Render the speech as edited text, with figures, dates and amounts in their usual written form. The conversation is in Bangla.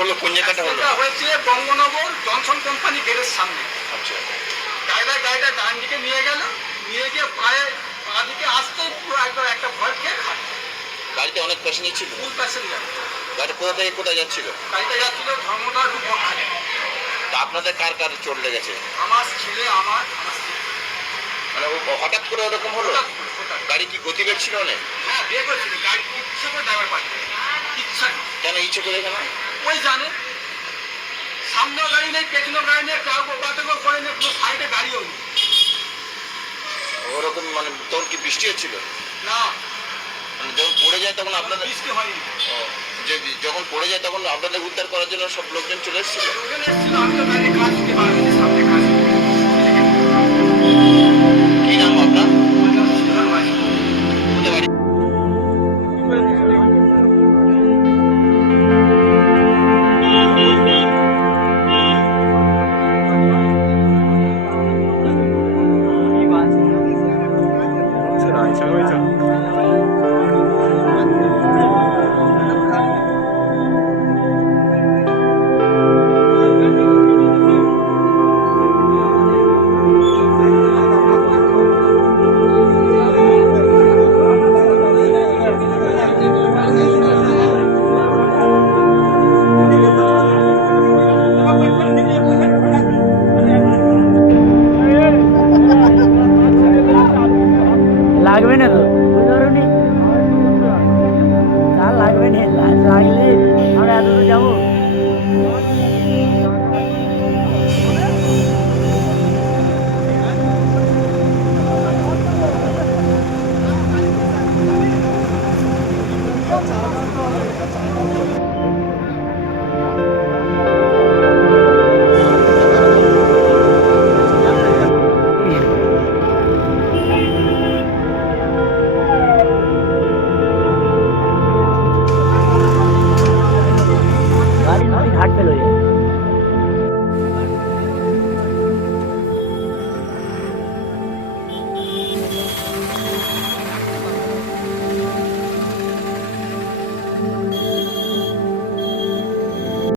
হলো কোন জায়গাটা হলো? হয়েছে বঙ্গনগর জনসন কোম্পানি গেটের সামনে। আচ্ছা, গাড়িটা ডান দিকে নিয়ে গেল, নিয়ে গিয়ে পায়ে পা দিকে আসতে পুরো একবার একটা ভয় খেয়ে খায়। গাড়িতে অনেক প্যাসেঞ্জার ছিল? ফুল প্যাসেঞ্জার। গাড়ি কোথা থেকে কোথায় যাচ্ছিল? গাড়িটা যাচ্ছিল ধর্মতলা টু বকখালি। তা আপনাদের কার কার চোট লেগেছে? আমার ছেলে, আমার স্ত্রী। মানে হঠাৎ করে ওরকম হলো? হঠাৎ। গাড়ি কি গতিবেগ ছিল অনেক? হ্যাঁ, বিয়ে করেছিল, গাড়ি ইচ্ছা করে ড্রাইভার পাঠিয়ে, ইচ্ছা নেই। কেন ইচ্ছে করে? কেন? ওই জানে সামনেও গাড়ি নেই, পেছনেও গাড়ি নেই, কাউ বাতাগো করে নেই, কোনো সাইডে গাড়িও নেই। ওরকম মানে তখন কি বৃষ্টি হচ্ছিল? না, মানে যখন পড়ে যায় তখন আপনাদের বৃষ্টি হয়নি। যে যখন পড়ে যায় তখন আপনাদের উদ্ধার করার জন্য সব লোকজন চলে এসেছিল? লোকজন এসেছিল, আমি তো গাড়ি কাজ থেকে বার